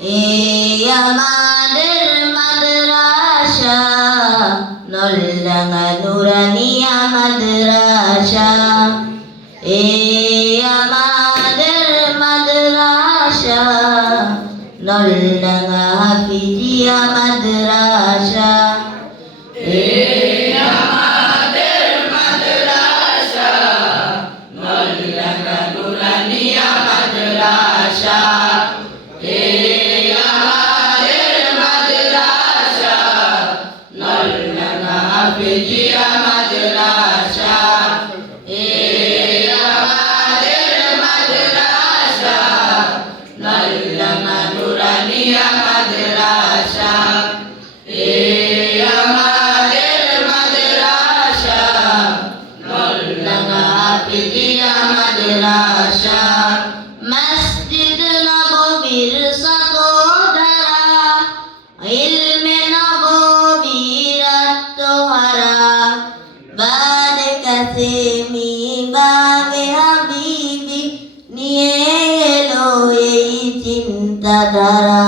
এই আমাদের মাদ্রাসা নলডাঙ্গা নুরানিয়া মাদ্রাসা। এই আমাদের মাদ্রাসা নলডাঙ্গা হাফিজিয়া মাদ্রাসা। মসজিদ নববীর সতধারা ইলমে নববীর আত্মহারা বাদ কাসেমি বাগে হাবিবি নিয়ে এলো এই চিন্তাধারা।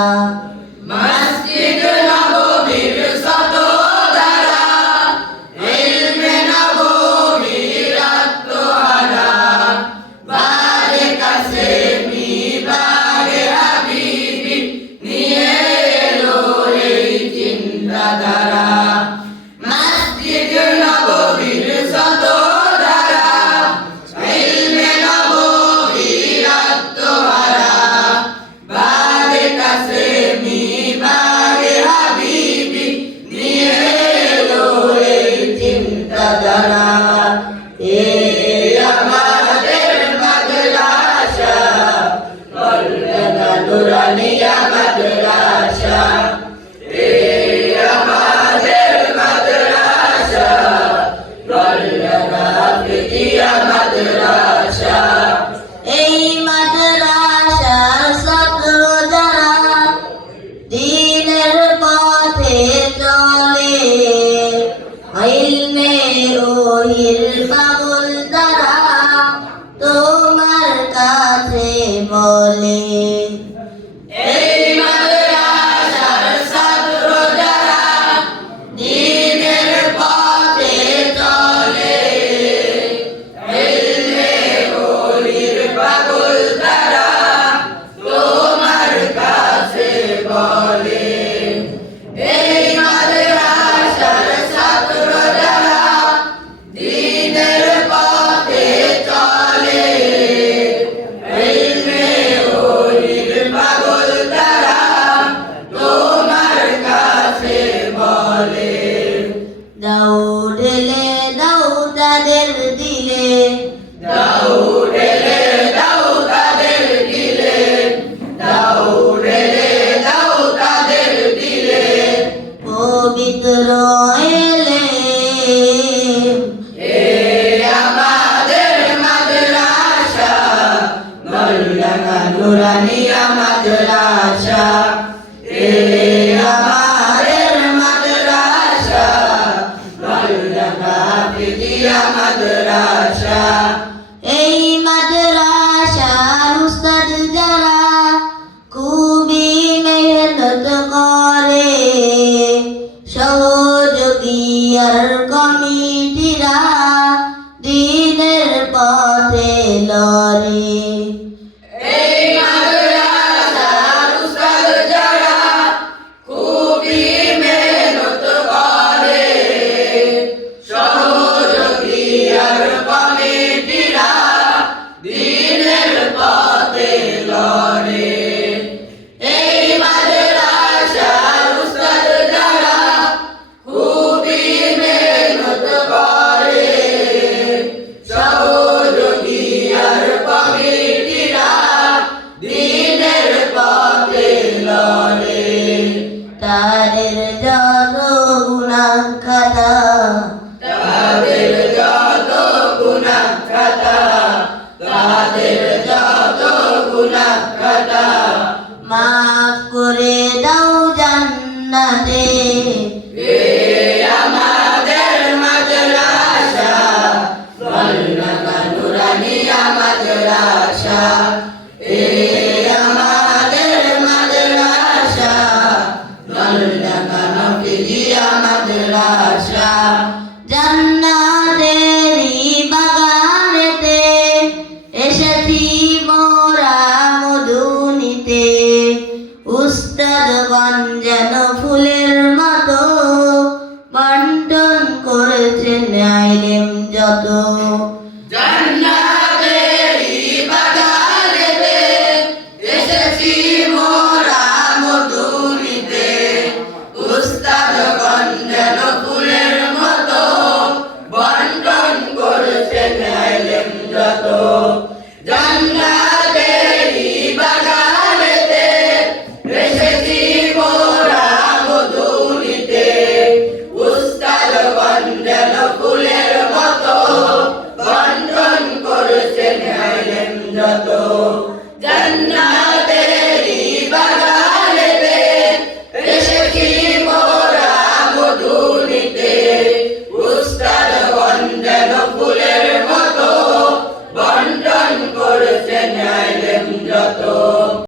মসজিদ নববীর সতধারা ইলমে নববীর আত্মহারা বাদে কাসেমি বাগে হাবিবি নিয়ে এলো এই চিন্তাধারা। মসজিদ নববীর সতধারা ইলমে নববীর আত্মহারা বাদে কাসেমি বাগে হাবিবি নিয়ে এলো এই চিন্তাধারা। এই আমাদের মাদ্রাসা নলডাঙ্গা নুরানিয়া মাদ্রাসা। এই আমাদের মাদ্রাসা নলডাঙ্গা হাফিজিয়া মাদ্রাসা। এই মাদ্রাসার ছাত্র যারা দ্বীনের পথে চলে ইলমে ওহির পাগল তারা তোমার কাছে বলে। এই মাদ্রাসার ছাত্র যারা দ্বীনের পথে চলে ইলমে ওহির পাগল তারা তোমার কাছে বলে। এই মাদ্রাসার ছাত্র যারা দ্বীনের পথে চলে ইলমে ওহির পাগল তারা তোমার কাছে বলে। দৌড়লে দাও তাদের দিলে দৌড়েলে দাও তাদের দিলে দৌড়েলে দাও তাদের দিলে পবিত্র এলে এই আমাদের মাদ্রাসা নলডাঙ্গা নুরানিয়া মাদ্রাসা। এই আমাদের মাদ্রাসা নলডাঙ্গা হাফিজিয়া মাদ্রাসা। এই মাদ্রাসার উস্তাদ যারা খুবই মেহনত করে সহযোগী আর কমিটিরা দ্বীনের পথে লড়ে। এই মাদ্রাসার উস্তাদ যারা খুবই মেহনত করে সহযোগী আর কমিটিরা দ্বীনের পথে লড়ে। এই মাদ্রাসার উস্তাদ যারা খুবই মেহনত করে সহযোগী আর কমিটিরা দ্বীনের পথে লড়ে। তাদের যত গুনাহ খাতা তাদের যত গুনাহ খাতা তাদের যত গুনাহ খাতা মাফ